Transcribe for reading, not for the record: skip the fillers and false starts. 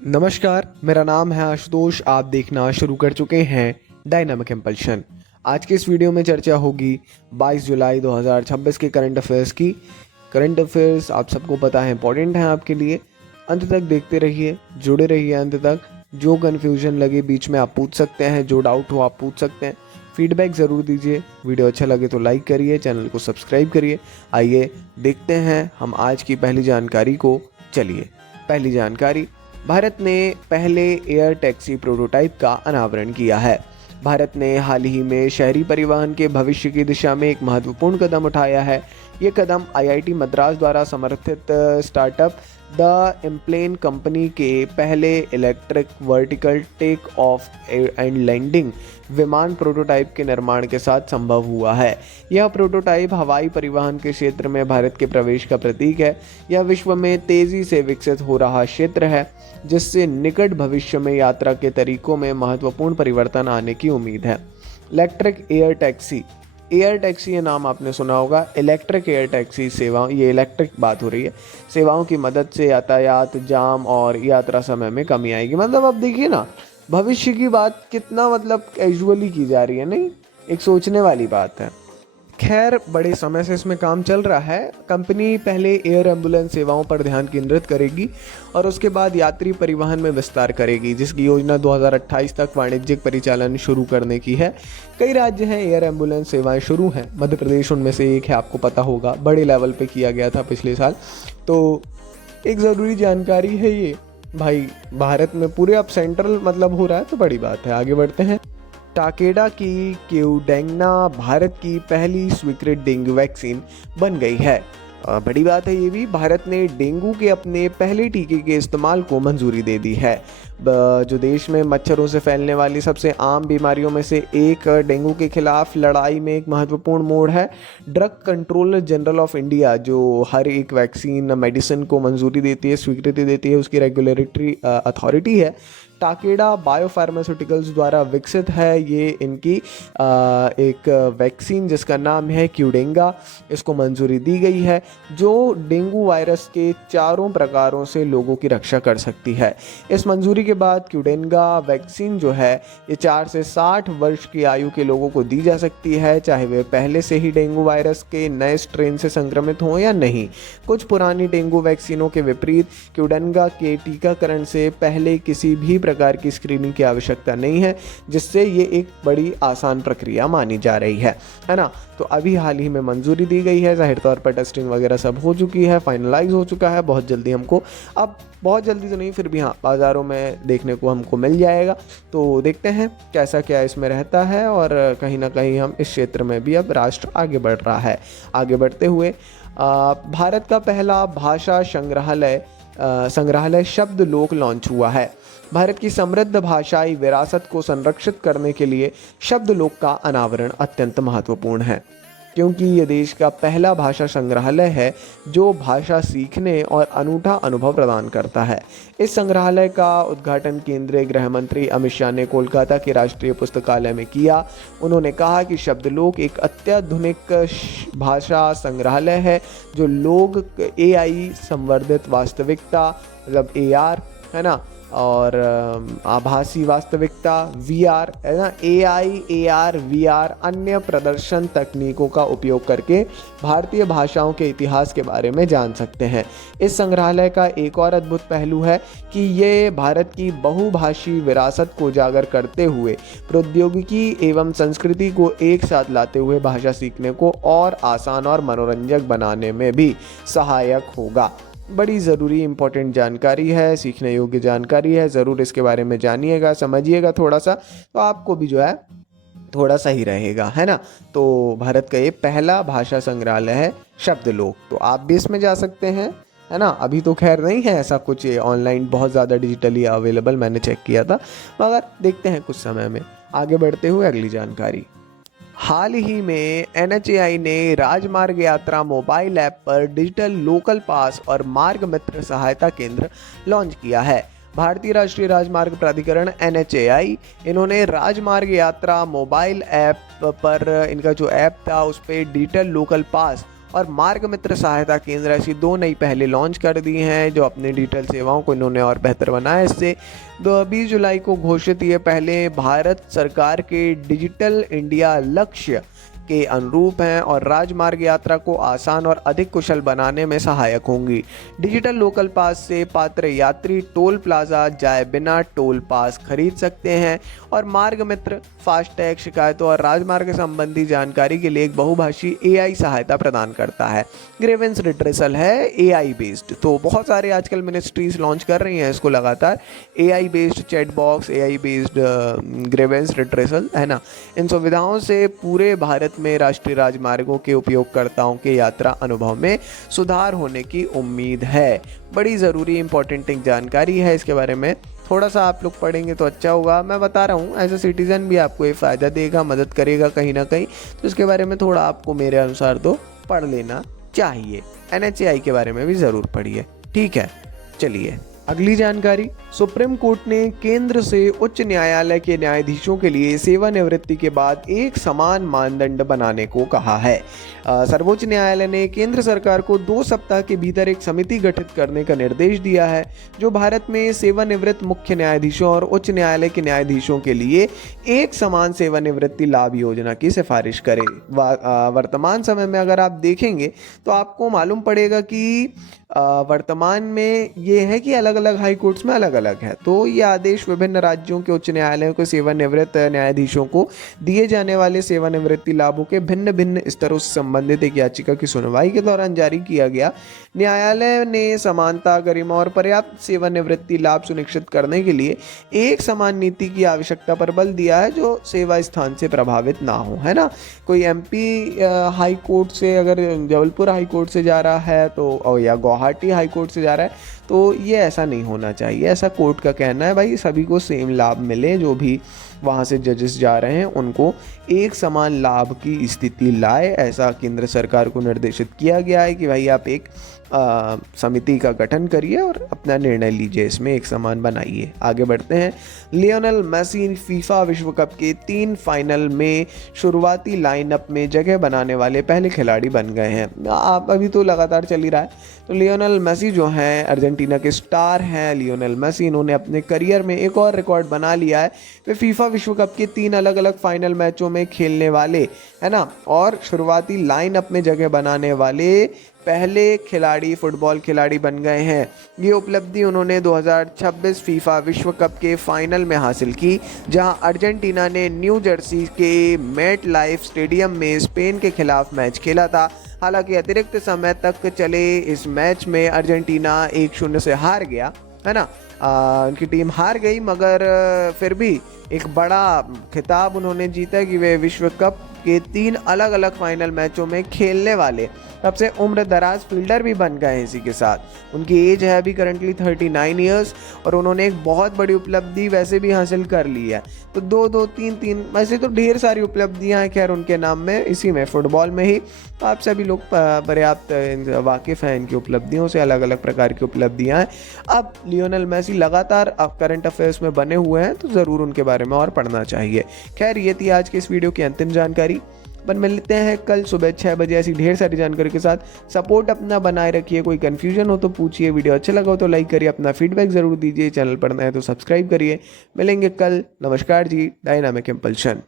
नमस्कार, मेरा नाम है आशुतोष। आप देखना शुरू कर चुके हैं डायनामिक इम्पल्शन। आज के इस वीडियो में चर्चा होगी 22 जुलाई 2026 के करंट अफेयर्स की। करंट अफेयर्स आप सबको पता है इंपॉर्टेंट हैं आपके लिए। अंत तक देखते रहिए, जुड़े रहिए अंत तक। जो कन्फ्यूजन लगे बीच में आप पूछ सकते हैं, जो डाउट हो आप पूछ सकते हैं। फीडबैक ज़रूर दीजिए। वीडियो अच्छा लगे तो लाइक करिए, चैनल को सब्सक्राइब करिए। आइए देखते हैं हम आज की पहली जानकारी को। चलिए, पहली जानकारी, भारत ने पहले एयर टैक्सी प्रोटोटाइप का अनावरण किया है। भारत ने हाल ही में शहरी परिवहन के भविष्य की दिशा में एक महत्वपूर्ण कदम उठाया है। ये कदम आईआईटी मद्रास द्वारा समर्थित स्टार्टअप द इम्प्लेन कंपनी के पहले electric vertical take off and landing विमान प्रोटोटाइप के निर्माण के साथ संभव हुआ है। यह प्रोटोटाइप हवाई परिवहन के क्षेत्र में भारत के प्रवेश का प्रतीक है। यह विश्व में तेजी से विकसित हो रहा क्षेत्र है, जिससे निकट भविष्य में यात्रा के तरीकों में महत्वपूर्ण परिवर्तन आने की उम्मीद है। Electric air taxi, air taxi ये नाम आपने सुना होगा। इलेक्ट्रिक एयर टैक्सी सेवाओं, ये इलेक्ट्रिक बात हो रही है, सेवाओं की मदद से यातायात जाम और यात्रा समय में कमी आएगी। मतलब अब देखिए ना, भविष्य की बात कितना कैजुअली की जा रही है, नहीं? एक सोचने वाली बात है। खैर, बड़े समय से इसमें काम चल रहा है। कंपनी पहले एयर एम्बुलेंस सेवाओं पर ध्यान केंद्रित करेगी और उसके बाद यात्री परिवहन में विस्तार करेगी, जिसकी योजना 2028 तक वाणिज्यिक परिचालन शुरू करने की है। कई राज्य हैं एयर एम्बुलेंस सेवाएं शुरू हैं। मध्य प्रदेश उनमें से एक है, आपको पता होगा, बड़े लेवल पे किया गया था पिछले साल। तो एक ज़रूरी जानकारी है ये भाई। भारत में पूरे अब सेंट्रल हो रहा है, तो बड़ी बात है। आगे बढ़ते हैं। टाकेडा की क्यूडेंगना भारत की पहली स्वीकृत डेंगू वैक्सीन बन गई है। बड़ी बात है ये भी। भारत ने डेंगू के अपने पहले टीके के इस्तेमाल को मंजूरी दे दी है। जो देश में मच्छरों से फैलने वाली सबसे आम बीमारियों में से एक डेंगू के खिलाफ लड़ाई में एक महत्वपूर्ण मोड़ है। Drug controller general of India, जो हर एक वैक्सीन मेडिसिन को मंजूरी देती है, स्वीकृति देती है, उसकी रेगुलेटरी अथॉरिटी है, टाकेडा बायोफार्मास्यूटिकल्स द्वारा विकसित है ये इनकी एक वैक्सीन, जिसका नाम है क्यूडेंगा। इसको मंजूरी दी गई है, जो डेंगू वायरस के चारों प्रकारों से लोगों की रक्षा कर सकती है। इस मंजूरी के बाद क्यूडेंगा वैक्सीन जो है ये 4 से 60 वर्ष की आयु के लोगों को दी जा सकती है, चाहे वे पहले से ही डेंगू वायरस के नए स्ट्रेन से संक्रमित हों या नहीं। कुछ पुरानी डेंगू वैक्सीनों के विपरीत क्यूडेंगा के टीकाकरण से पहले किसी भी प्रकार की स्क्रीनिंग की आवश्यकता नहीं है, जिससे ये एक बड़ी आसान प्रक्रिया मानी जा रही है ना। तो अभी हाल ही में मंजूरी दी गई है, जाहिर तौर पर टेस्टिंग वगैरह सब हो चुकी है, फाइनलाइज हो चुका है। बहुत जल्दी हमको, अब बहुत जल्दी तो नहीं, फिर भी हाँ, बाज़ारों में देखने को हमको मिल जाएगा। तो देखते हैं कैसा क्या इसमें रहता है, और कहीं ना कहीं हम इस क्षेत्र में भी अब राष्ट्र आगे बढ़ रहा है। आगे बढ़ते हुए, भारत का पहला भाषा संग्रहालय शब्द लोक लॉन्च हुआ है। भारत की समृद्ध भाषाई विरासत को संरक्षित करने के लिए शब्द लोक का अनावरण अत्यंत महत्वपूर्ण है, क्योंकि ये देश का पहला भाषा संग्रहालय है जो भाषा सीखने और अनूठा अनुभव प्रदान करता है। इस संग्रहालय का उद्घाटन केंद्रीय गृह मंत्री अमित शाह ने कोलकाता के राष्ट्रीय पुस्तकालय में किया। उन्होंने कहा कि शब्दलोक एक अत्याधुनिक भाषा संग्रहालय है, जो लोग एआई संवर्धित वास्तविकता, एआर है ना, और आभासी वास्तविकता वीआर है ना, एआई, एआर, वीआर, अन्य प्रदर्शन तकनीकों का उपयोग करके भारतीय भाषाओं के इतिहास के बारे में जान सकते हैं। इस संग्रहालय का एक और अद्भुत पहलू है कि ये भारत की बहुभाषी विरासत को उजागर करते हुए प्रौद्योगिकी एवं संस्कृति को एक साथ लाते हुए भाषा सीखने को और आसान और मनोरंजक बनाने में भी सहायक होगा। बड़ी ज़रूरी इंपॉर्टेंट जानकारी है, सीखने योग्य जानकारी है। ज़रूर इसके बारे में जानिएगा, समझिएगा थोड़ा सा, तो आपको भी जो है थोड़ा सही रहेगा, है ना। तो भारत का ये पहला भाषा संग्रहालय है शब्दलोक। तो आप भी इसमें जा सकते हैं, है ना। अभी तो खैर नहीं है ऐसा कुछ, ये ऑनलाइन बहुत ज़्यादा डिजिटली अवेलेबल, मैंने चेक किया था, मगर देखते हैं कुछ समय में। आगे बढ़ते हुए अगली जानकारी। हाल ही में एनएचएआई ने राजमार्ग यात्रा मोबाइल ऐप पर डिजिटल लोकल पास और मार्ग मित्र सहायता केंद्र लॉन्च किया है। भारतीय राष्ट्रीय राजमार्ग प्राधिकरण एनएचएआई, इन्होंने राजमार्ग यात्रा मोबाइल ऐप पर, इनका जो ऐप था उस पर डिजिटल लोकल पास और मार्ग मित्र सहायता केंद्र, ऐसी 2 नई पहलें लॉन्च कर दी हैं जो अपने डिजिटल सेवाओं को इन्होंने और बेहतर बनाया। इससे 20 जुलाई को घोषित ये पहले भारत सरकार के डिजिटल इंडिया लक्ष्य के अनुरूप हैं और राजमार्ग यात्रा को आसान और अधिक कुशल बनाने में सहायक होंगी। डिजिटल लोकल पास से पात्र यात्री टोल प्लाजा जाए बिना टोल पास खरीद सकते हैं और मार्ग मित्र फास्टैग शिकायतों और राजमार्ग संबंधी जानकारी के लिए एक बहुभाषी AI सहायता प्रदान करता है। ग्रीवेंस रिट्रेसल है AI बेस्ड, तो बहुत सारे आजकल मिनिस्ट्रीज लॉन्च कर रही हैं इसको लगातार। AI based chat box, AI based grievance redressal, है ना। इन सुविधाओं से पूरे भारत में राष्ट्रीय राजमार्गों के उपयोगकर्ताओं के यात्रा अनुभव में सुधार होने की उम्मीद है। बड़ी ज़रूरी इंपॉर्टेंट जानकारी है, इसके बारे में थोड़ा सा आप लोग पढ़ेंगे तो अच्छा होगा। मैं बता रहा हूँ एज ए सिटीज़न भी आपको ये फ़ायदा देगा, मदद करेगा कहीं ना कहीं, तो इसके बारे में थोड़ा आपको मेरे अनुसार तो पढ़ लेना चाहिए। NHAI के बारे में भी ज़रूर पढ़िए, ठीक है। चलिए अगली जानकारी। सुप्रीम कोर्ट ने केंद्र से उच्च न्यायालय के न्यायाधीशों के लिए सेवानिवृत्ति के बाद एक समान मानदंड बनाने को कहा है। सर्वोच्च न्यायालय ने केंद्र सरकार को 2 सप्ताह के भीतर एक समिति गठित करने का निर्देश दिया है जो भारत में सेवानिवृत्त मुख्य न्यायाधीशों और उच्च न्यायालय के न्यायाधीशों के लिए एक समान सेवानिवृत्ति लाभ योजना की सिफारिश करे। वर्तमान समय में अगर आप देखेंगे तो आपको मालूम पड़ेगा कि वर्तमान में ये है कि अलग अलग हाई कोर्ट्स में अलग अलग है, तो ये आदेश विभिन्न राज्यों के उच्च न्यायालयों को सेवानिवृत्त न्यायाधीशों को दिए जाने वाले सेवानिवृत्ति लाभों के भिन्न भिन्न स्तरों से संबंधित एक याचिका की सुनवाई के दौरान जारी किया गया। न्यायालय ने समानता, गरिमा और पर्याप्त सेवानिवृत्ति लाभ सुनिश्चित करने के लिए एक समान नीति की आवश्यकता पर बल दिया है जो सेवा स्थान से प्रभावित ना हो, है ना। कोई MP हाई कोर्ट से अगर जबलपुर हाई कोर्ट से जा रहा है तो या गुवाहाटी हाई कोर्ट से जा रहा है तो ये ऐसा नहीं होना चाहिए। ऐसा कोर्ट का कहना है भाई सभी को सेम लाभ मिले, जो भी वहाँ से जजेस जा रहे हैं उनको एक समान लाभ की स्थिति लाए। ऐसा केंद्र सरकार को निर्देशित किया गया है कि भाई आप एक समिति का गठन करिए और अपना निर्णय लीजिए, इसमें एक समान बनाइए। आगे बढ़ते हैं। लियोनेल मेसी फीफा विश्व कप के 3 फाइनल में शुरुआती लाइनअप में जगह बनाने वाले पहले खिलाड़ी बन गए हैं। आप अभी तो लगातार चल ही रहा है, तो लियोनेल मेसी जो हैं अर्जेंटीना के स्टार हैं लियोनेल मेसी, इन्होंने अपने करियर में एक और रिकॉर्ड बना लिया है। वे फीफा विश्व कप के 3 अलग अलग फाइनल मैचों में खेलने वाले, है ना, और शुरुआती लाइनअप में जगह बनाने वाले पहले खिलाड़ी फुटबॉल खिलाड़ी बन गए हैं। ये उपलब्धि उन्होंने 2026 फीफा विश्व कप के फाइनल में हासिल की, जहां अर्जेंटीना ने न्यू जर्सी के मेट लाइफ स्टेडियम में स्पेन के खिलाफ मैच खेला था। हालांकि अतिरिक्त समय तक चले इस मैच में अर्जेंटीना 1-0 से हार गया, है ना। उनकी टीम हार गई, मगर फिर भी एक बड़ा खिताब उन्होंने जीता कि वे विश्व कप के 3 अलग अलग फाइनल मैचों में खेलने वाले सबसे उम्र दराज फील्डर भी बन गए हैं। इसी के साथ उनकी एज है अभी करंटली 39 ईयर्स और उन्होंने एक बहुत बड़ी उपलब्धि वैसे भी हासिल कर ली है। तो 2-2, 3-3 वैसे तो ढेर सारी उपलब्धियां हैं खैर उनके नाम में, इसी में फुटबॉल में ही। तो आप सभी लोग पर्याप्त वाकिफ़ हैं इनकी उपलब्धियों से, अलग अलग प्रकार की उपलब्धियां हैं। अब लियोनेल मेसी लगातार करंट अफेयर्स में बने हुए हैं, तो ज़रूर उनके बारे में और पढ़ना चाहिए। खैर ये थी आज के इस वीडियो की अंतिम जानकारी। पर मिलते हैं कल सुबह 6 बजे ऐसी ढेर सारी जानकारी के साथ। सपोर्ट अपना बनाए रखिए, कोई कन्फ्यूजन हो तो पूछिए, वीडियो अच्छा लगा हो तो लाइक करिए, अपना फीडबैक ज़रूर दीजिए, चैनल पर नए है तो सब्सक्राइब करिए। मिलेंगे कल। नमस्कार जी, डायनामिक इंपल्शन।